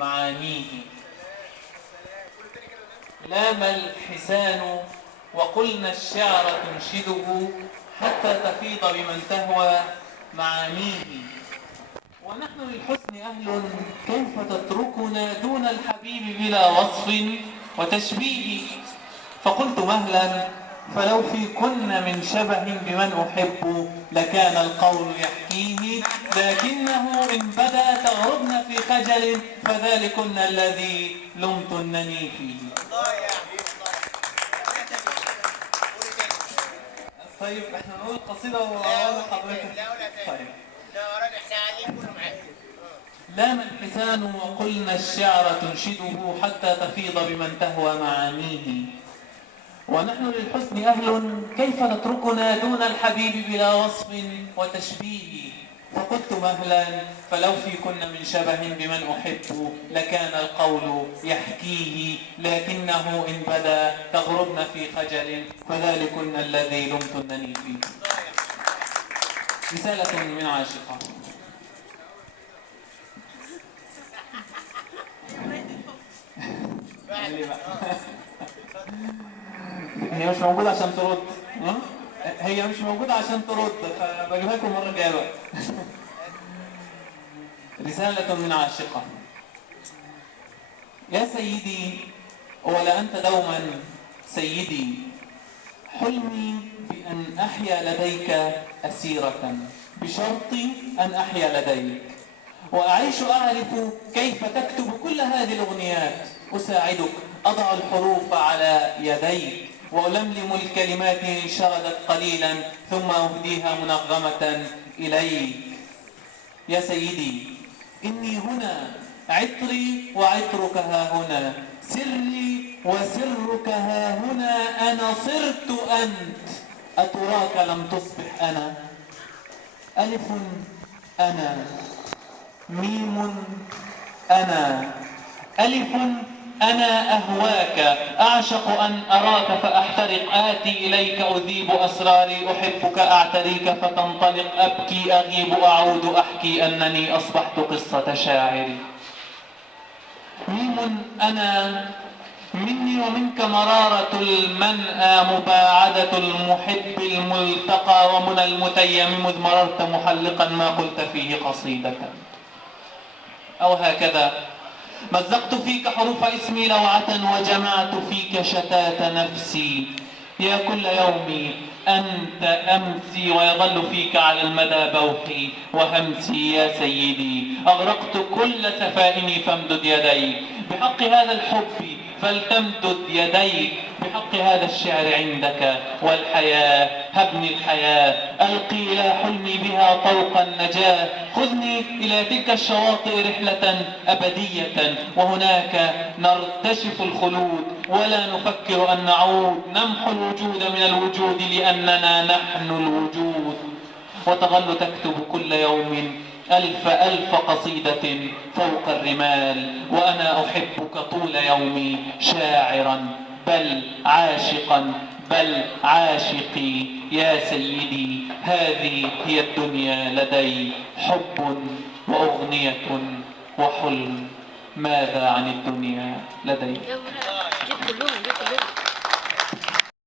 معانيه. لام الحسان وقلنا الشعر تنشده حتى تفيض بمن تهوى معانيه. ونحن للحسن أهل كيف تتركنا دون الحبيب بلا وصف وتشبيه. فقلت مهلا فلو في كن من شبه بمن أحب لكان القول يحكيه، لكنه إن بدا تغربن في خجل فذلكن الذي لمتنني فيه. طيب احنا نقول قصيدة ولا حضرتك؟ طيب لا ورد احنا قاعدين كله معاك. لام الحسان وقلنا الشعر تنشده حتى تفيض بمن تهوى معانيه. ونحن للحسن أهل كيف نتركنا دون الحبيب بلا وصف وتشبيه. فقلت مهلا فلو في كن من شبه بمن أحب لكان القول يحكيه، لكنه إن بدا تغربن في خجل فذلكن الذي لمتنني فيه. رسالة من عاشقة. هي مش موجودة عشان ترد. هي مش موجودة عشان ترد، فبجيبها لكم المرة الجاية بقى. رسالة من عاشقة. يا سيدي ولا أنت دوما سيدي، حلمي بأن أحيا لديك أسيرة بشرط أن أحيا لديك، وأعيش أعرف كيف تكتب كل هذه الأغنيات. أساعدك أضع الحروف على يديك وألملم الكلمات إن شردت قليلا ثم أهديها منغمة إليك. يا سيدي إني هنا، عطري وعطرك ها هنا، سري وسرك ها هنا، أنا صرت أنت أتراك لم تصبح أنا. ألف أنا، ميم أنا، ألف أنا أهواك، أعشق أن أراك فأحترق، آتي إليك أذيب أسراري، أحبك أعتريك فتنطلق، أبكي أغيب أعود أحكي أنني أصبحت قصة شاعري. ميم أنا، مني ومنك مرارة المنأى، مباعدة المحب الملتقى، ومنى المتيم مذ مررت محلقا ما قلت فيه قصيدة. أو هكذا مزقت فيك حروف اسمي لوعة وجمعت فيك شتات نفسي. يا كل يومي أنت أمسي ويظل فيك على المدى بوحي وهمسي. يا سيدي أغرقت كل سفائني فامدد يديك بحق هذا الحب، فلتمدد يديك بحق هذا الشعر عندك والحياة. هبني الحياة ألقي إلى حلمي بها طوق النجاة، خذني إلى تلك الشواطئ رحلة أبدية، وهناك نرتشف الخلود ولا نفكر أن نعود، نمحو الوجود من الوجود لأننا نحن الوجود. وتظل تكتب كل يوم ألف ألف قصيدة فوق الرمال، وأنا أحبك طول يومي شاعرا بل عاشقا بل عاشقي. يا سيدي هذه هي الدنيا لدي، حب وأغنية وحلم، ماذا عن الدنيا لدي؟